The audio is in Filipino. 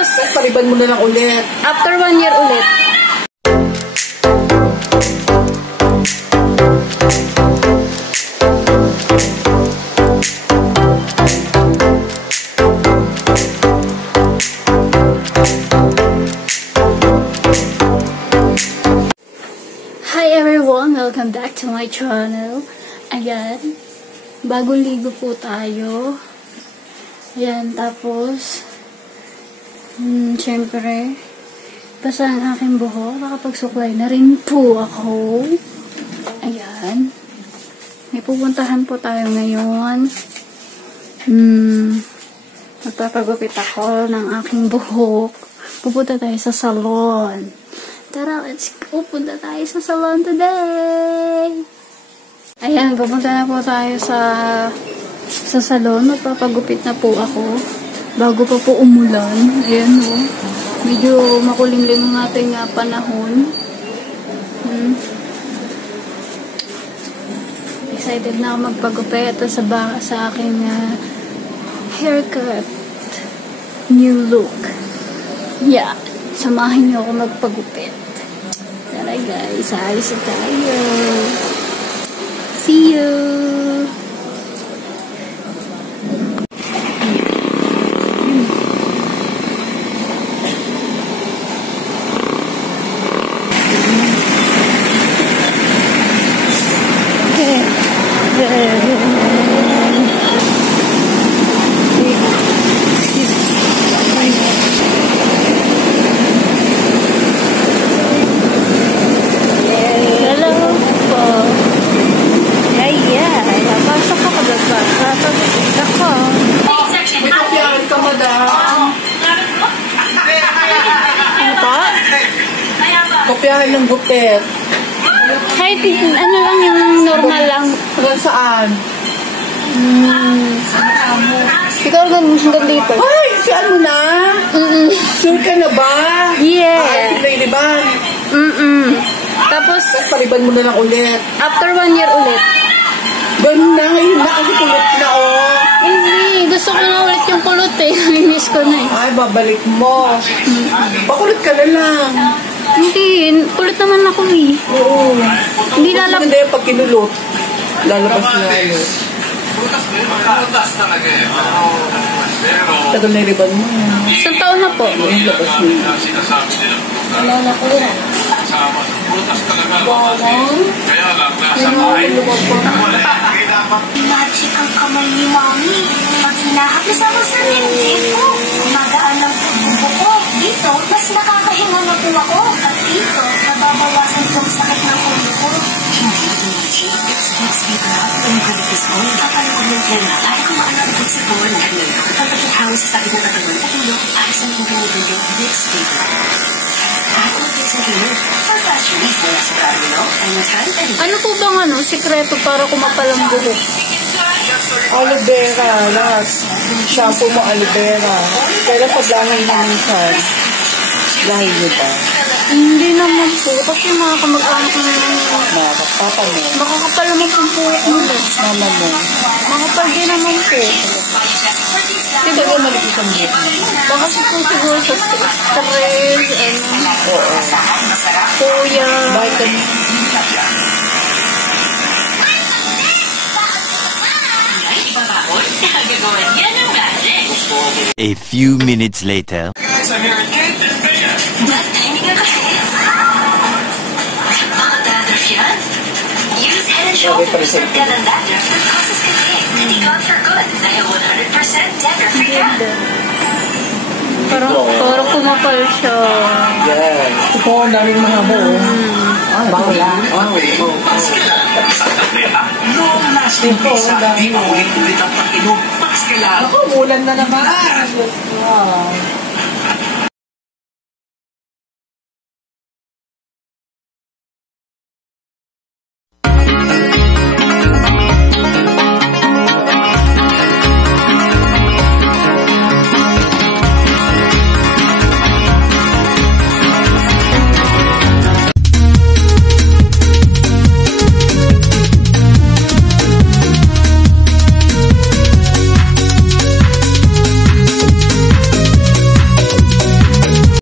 Tapos, paliban mo na lang ulit. After 1 year ulit. Hi everyone! Welcome back to my channel. Ayan. Bagong ligo po tayo. Ayan. Tapos, syempre, basta ang aking buhok. Nakapagsuklay na rin po ako. Ayan. May pupuntahan po tayo ngayon. Magpapagupit ako ng aking buhok. Pupunta tayo sa salon. Tara, let's go. Punta tayo sa salon today. Ayan, pupunta na po tayo sa salon. Magpapagupit na po ako. Bago pa po umulan. Ayan o. Medyo makulimlim ang ating panahon. Excited na ako magpagupit sa aking haircut. New look. Yeah. Samahin niyo ako magpagupit. Tara guys, alis na tayo. See you! Kopyahan ng gupit. Kahit ano lang yung normal lang. Hanggang saan? Ikaw hanggang dito. Ay! Si ano na? Sure ka na ba? Yeah. Ay, pinailiban. Tapos, paliban mo na lang ulit. After 1 year ulit. Ganun na, ngayon na kasi kulot na Hindi, gusto ko na ulit yung kulot eh. Namiss ko na eh. Ay, babalik mo. Pakulot ka na lang. Hindi, kulit naman ako eh. Oo. Hindi lalabas. Hindi yung pag kinulot. Lalabas na lalo. Tagal na yung riban mo. Isang taon na po. Labas na. Alala ko yan. Magic ang kamay ni Mami. Pag hinahapis ako sa lipstick ko, magaan ang tubo ko. Dito, mas nakakahinga na po ako. At dito, nababawasan ko ang sakit ng ulo ko. Hindi ito magic. It's speak up ang kalipis ko. Kapalagod ng pera. Ay kung maalam ko sa buwan na ngayon. Kapag ikaw sa sakit ng katawan at ulo, ay sa mga ganito, big speak up. Ano po bang sikreto para kumapal ang buhok? Aloe vera, lahat. Shampoo mo aloe vera. Kaya paglahin mo minsan. Lahin mo ba? Hindi naman po. Kasi mga kamag-anak na naman. Papa mo. Makakapal naman po ang buhok mo. Mama mo. Makapal din naman po. Hindi ba maligit ang buhok mo? Baka siguro sa stress, Oo. kuya. Vitamin. A few minutes later. Guys, I'm here again. Use Head and Shoulders for Dead and Dandruff that causes cafe. Hindi gone for good. Dahil 100% dandruff-free ka. Parang kumapal siya. Yes. Ito, ang daming mahabo. Bawla. Long-lasting visa, di maulit-ulit ang pag-inom. Mas kailangan. Ako, mulan na naman. Wow.